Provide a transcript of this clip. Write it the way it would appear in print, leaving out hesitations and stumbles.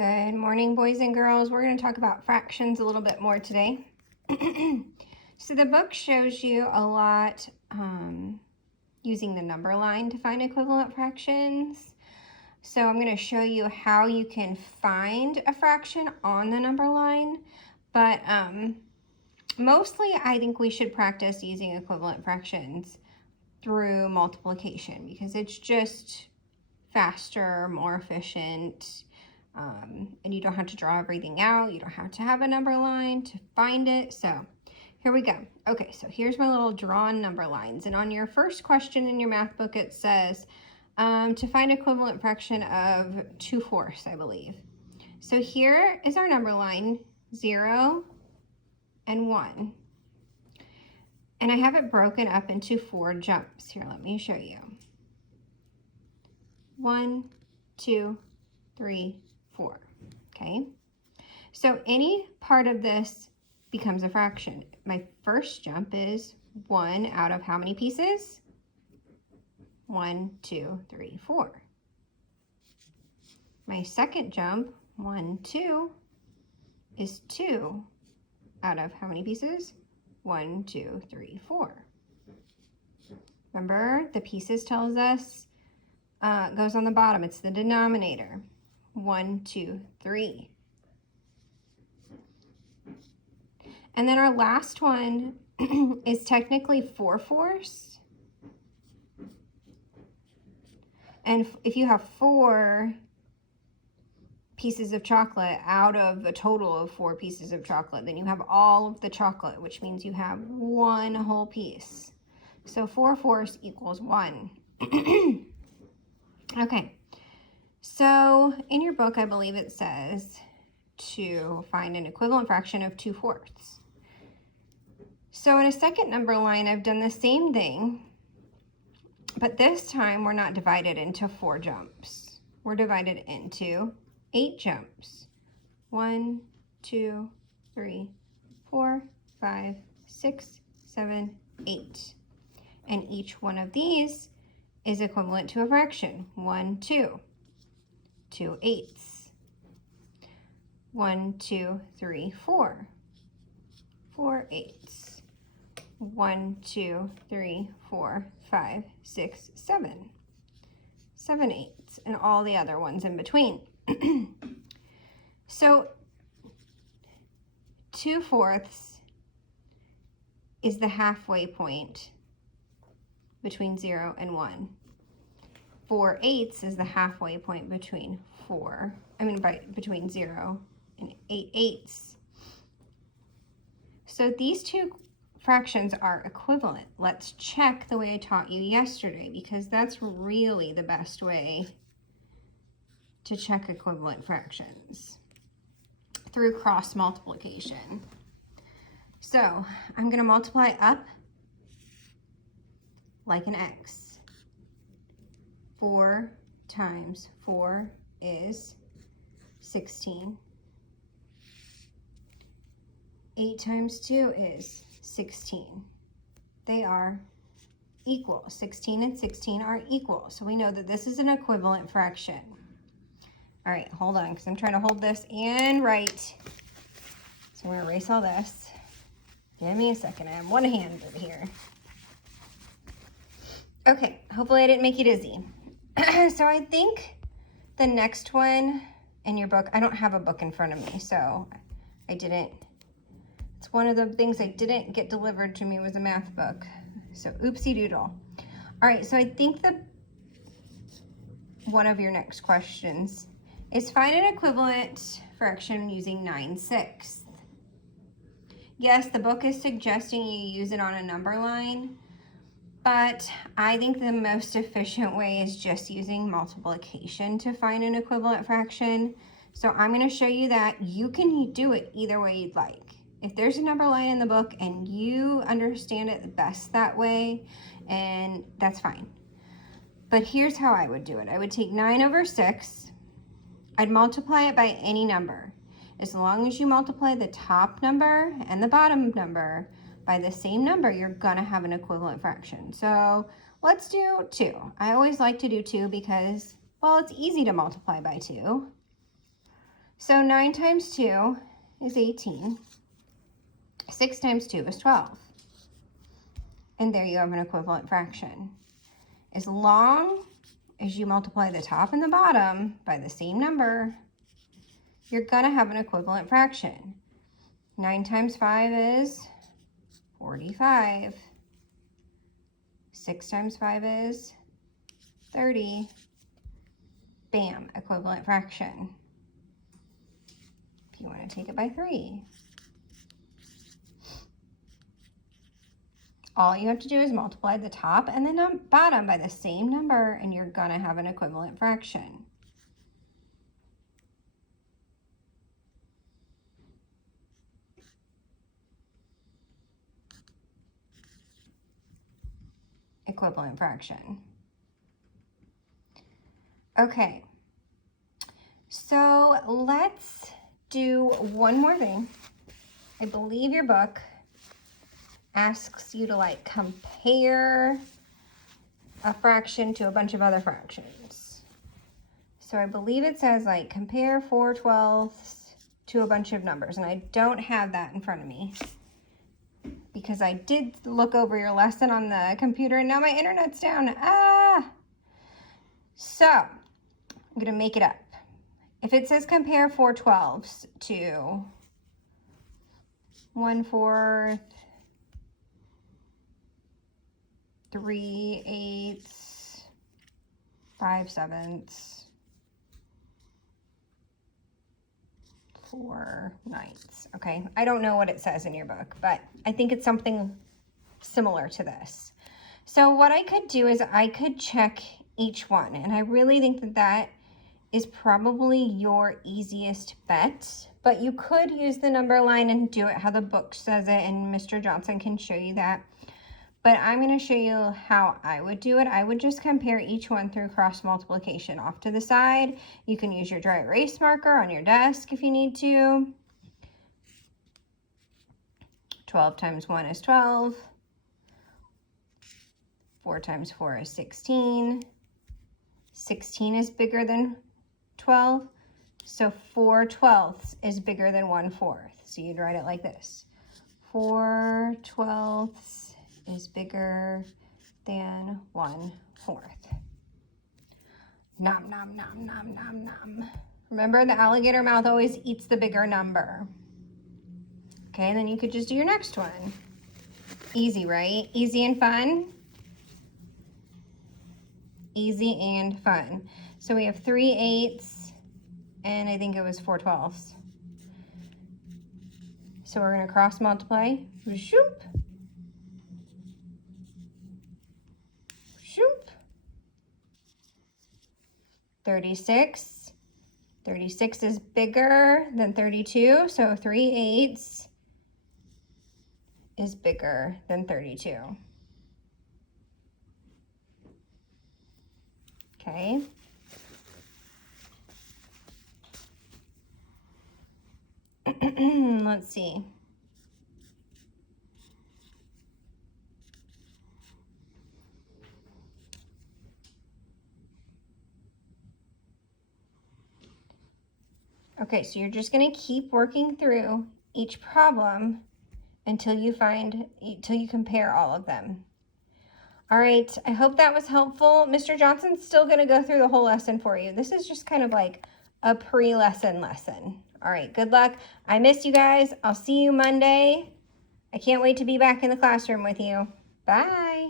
Good morning, boys and girls. We're going to talk about fractions a little bit more today. So the book shows you a lot using the number line to find equivalent fractions. So I'm going to show you how you can find a fraction on the number line. But mostly I think we should practice using equivalent fractions through multiplication because it's just faster, more efficient. And you don't have to draw everything out. You don't have to have a number line to find it. So here we go. Okay, so here's my little drawn number lines. And on your first question in your math book, it says to find equivalent fraction of 2/4, I believe. So here is our number line, 0 and 1. And I have it broken up into 4 jumps. Here, let me show you. 1, 2, 3, 4. Okay, so any part of this becomes a fraction. My first jump is 1 out of how many pieces? 1, 2, 3, 4. My second jump, 1, 2, is 2 out of how many pieces? 1, 2, 3, 4. Remember, the pieces tells us goes on the bottom. It's the denominator. 1, 2, 3. And then our last one is technically 4/4. And if you have 4 pieces of chocolate out of a total of 4 pieces of chocolate, then you have all of the chocolate, which means you have 1 whole piece. So 4/4 equals 1. Okay. So in your book, I believe it says to find an equivalent fraction of 2/4. So in a second number line, I've done the same thing, but this time we're not divided into 4 jumps. We're divided into 8 jumps. 1, 2, 3, 4, 5, 6, 7, 8. And each one of these is equivalent to a fraction. 1, 2. 2 eighths. 1, 2, 3, 4. 4 eighths. 1, 2, 3, 4, 5, 6, 7. 7 eighths, and all the other ones in between. So 2/4 is the halfway point between 0 and 1. 4 eighths is the halfway point between between 0 and 8 eighths. So these two fractions are equivalent. Let's check the way I taught you yesterday because that's really the best way to check equivalent fractions, through cross multiplication. So I'm going to multiply up like an X. 4 times 4 is 16. 8 times 2 is 16. They are equal. 16 and 16 are equal. So we know that this is an equivalent fraction. All right, hold on, because I'm trying to hold this and write. So I'm going to erase all this. Give me a second. I have one hand over here. Okay, hopefully I didn't make you dizzy. So I think the next one in your book, I don't have a book in front of me, so it's one of the things I didn't get delivered to me was a math book. So oopsie doodle. All right, so I think one of your next questions is find an equivalent fraction using 9/6. Yes, the book is suggesting you use it on a number line, but I think the most efficient way is just using multiplication to find an equivalent fraction. So I'm going to show you that. You can do it either way you'd like. If there's a number line in the book and you understand it best that way, and that's fine. But here's how I would do it. I would take 9/6. I'd multiply it by any number. As long as you multiply the top number and the bottom number by the same number, you're gonna have an equivalent fraction. So let's do 2. I always like to do 2 because, well, it's easy to multiply by 2. So 9 times 2 is 18. 6 times 2 is 12. And there you have an equivalent fraction. As long as you multiply the top and the bottom by the same number, you're going to have an equivalent fraction. 9 times 5 is 45. 6 times 5 is 30. Bam, equivalent fraction. If you want to take it by 3. All you have to do is multiply the top and the bottom by the same number, and you're going to have an equivalent fraction. Equivalent fraction. Okay, so let's do one more thing. I believe your book asks you to like compare a fraction to a bunch of other fractions. So I believe it says like compare 4/12 to a bunch of numbers, and I don't have that in front of me because I did look over your lesson on the computer and now my internet's down. So I'm gonna make it up. If it says compare 4/12 to 1/4, 3/8, 5/7, 4/9. Okay, I don't know what it says in your book, but I think it's something similar to this. So what I could do is I could check each one, and I really think that that is probably your easiest bet, but you could use the number line and do it how the book says it, and Mr. Johnson can show you that. But I'm going to show you how I would do it. I would just compare each one through cross multiplication off to the side. You can use your dry erase marker on your desk if you need to. 12 times 1 is 12. 4 times 4 is 16. 16 is bigger than 12. So 4/12 is bigger than 1/4. So you'd write it like this. 4/12 is bigger than 1/4. Nom, nom, nom, nom, nom, nom. Remember, the alligator mouth always eats the bigger number. Okay, then you could just do your next one. Easy, right? Easy and fun? Easy and fun. So we have 3/8, and I think it was 4/12. So we're going to cross multiply. Shoop. Shoop. 36. 36 is bigger than 32, so 3/8 is bigger than 32. Okay. Let's see. Okay, so you're just going to keep working through each problem until you compare all of them. All right, I hope that was helpful. Mr. Johnson's still going to go through the whole lesson for you. This is just kind of like a pre-lesson lesson. All right, good luck. I miss you guys. I'll see you Monday. I can't wait to be back in the classroom with you. Bye.